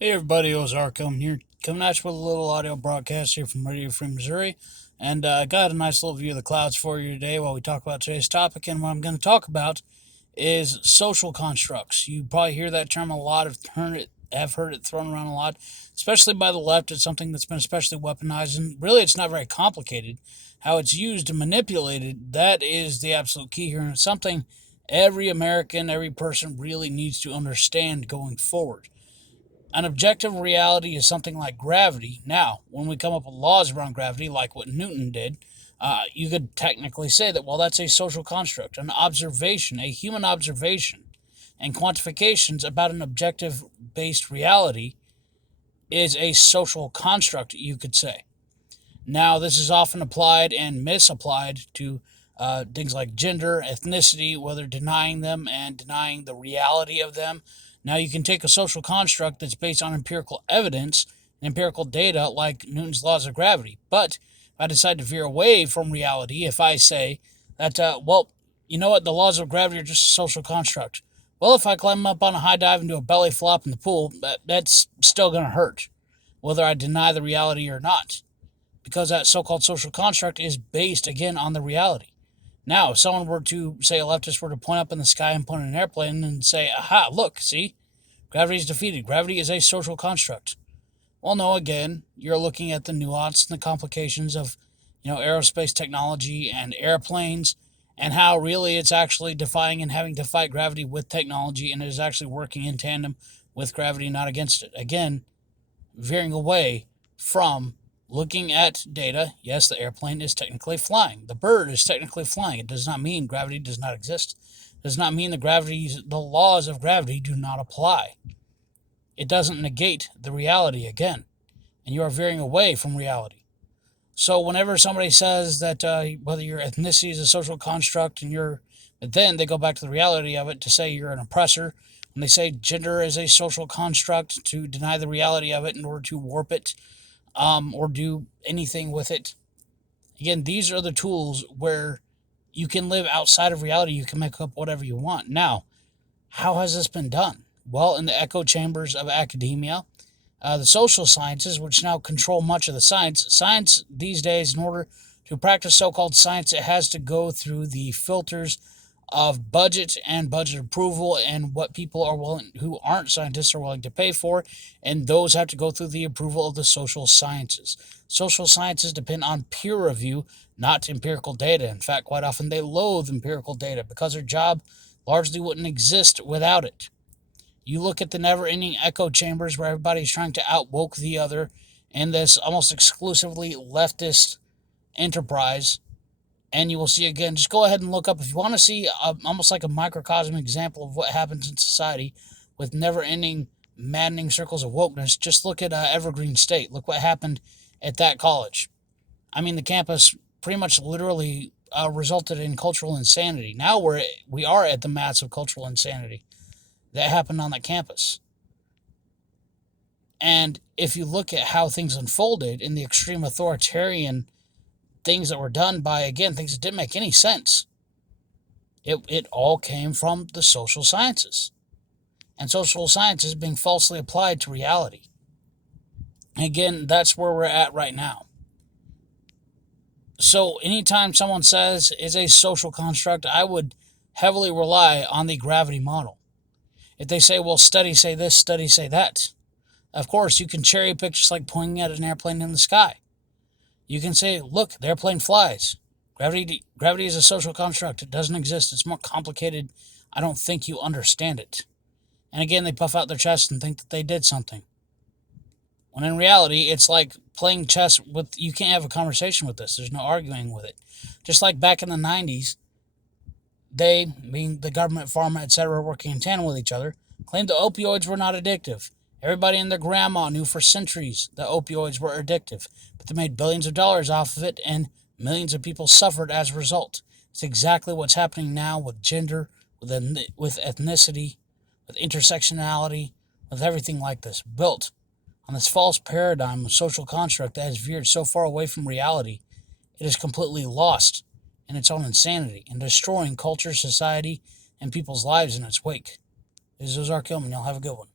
Hey everybody, Ozark coming here, coming at you with a little audio broadcast here from Radio Free Missouri, and I got a nice little view of the clouds for you today while we talk about today's topic. And what I'm going to talk about is social constructs. You probably hear that term a lot, have heard it thrown around a lot, especially by the left. It's something that's been especially weaponized, and really, it's not very complicated. How it's used and manipulated, that is the absolute key here, and it's something every American, every person really needs to understand going forward. An objective reality is something like gravity. Now, when we come up with laws around gravity, like what Newton did, you could technically say that, well, that's a social construct, an observation, a human observation, and quantifications about an objective based reality is a social construct, you could say. Now, this is often applied and misapplied to things like gender, ethnicity, whether denying them and denying the reality of them. Now, you can take a social construct that's based on empirical evidence and empirical data, like Newton's laws of gravity. But if I decide to veer away from reality, if I say that, well, you know what, the laws of gravity are just a social construct. Well, if I climb up on a high dive and do a belly flop in the pool, that's still going to hurt, whether I deny the reality or not, because that so-called social construct is based, again, on the reality. Now, if someone were to, say, a leftist were to point up in the sky and point at an airplane and say, aha, look, see, gravity is defeated. Gravity is a social construct. Well, no, again, you're looking at the nuance and the complications of, aerospace technology and airplanes, and how really it's actually defying and having to fight gravity with technology, and it is actually working in tandem with gravity, not against it. Again, veering away from looking at data. Yes, the airplane is technically flying. The bird is technically flying. It does not mean gravity does not exist. It does not mean the laws of gravity do not apply. It doesn't negate the reality again, and you are veering away from reality. So whenever somebody says that whether your ethnicity is a social construct but then they go back to the reality of it to say you're an oppressor. When they say gender is a social construct, to deny the reality of it in order to warp it, or do anything with it. Again, these are the tools where you can live outside of reality. You can make up whatever you want. Now, how has this been done? Well, in the echo chambers of academia, the social sciences, which now control much of the science these days, in order to practice so-called science, it has to go through the filters of budget and budget approval and what people are willing, who aren't scientists, are willing to pay for, and those have to go through the approval of the social sciences. Social sciences depend on peer review, not empirical data. In fact, quite often they loathe empirical data because their job largely wouldn't exist without it. You look at the never-ending echo chambers where everybody's trying to outwoke the other in this almost exclusively leftist enterprise, and you will see, again, just go ahead and look up if you want to see almost like a microcosm example of what happens in society with never-ending, maddening circles of wokeness. Just look at Evergreen State. Look what happened at that college. I mean, the campus pretty much literally resulted in cultural insanity. Now we are at the mats of cultural insanity that happened on that campus. And if you look at how things unfolded in the extreme authoritarian things that were done by, again, things that didn't make any sense, it all came from the social sciences. And social sciences being falsely applied to reality. Again, that's where we're at right now. So anytime someone says is a social construct, I would heavily rely on the gravity model. If they say, well, studies say this, studies say that, of course, you can cherry pick just like pointing at an airplane in the sky. You can say, look, the airplane flies. Gravity is a social construct. It doesn't exist. It's more complicated. I don't think you understand it. And again, they puff out their chest and think that they did something. When in reality, it's like playing chess with, you can't have a conversation with this. There's no arguing with it. Just like back in the 90s, they, being the government, pharma, etc., working in tandem with each other, claimed the opioids were not addictive. Everybody and their grandma knew for centuries that opioids were addictive, but they made billions of dollars off of it, and millions of people suffered as a result. It's exactly what's happening now with gender, with ethnicity, with intersectionality, with everything like this, built on this false paradigm of social construct that has veered so far away from reality, it is completely lost in its own insanity and destroying culture, society, and people's lives in its wake. This is Ozark Hillman. Y'all have a good one.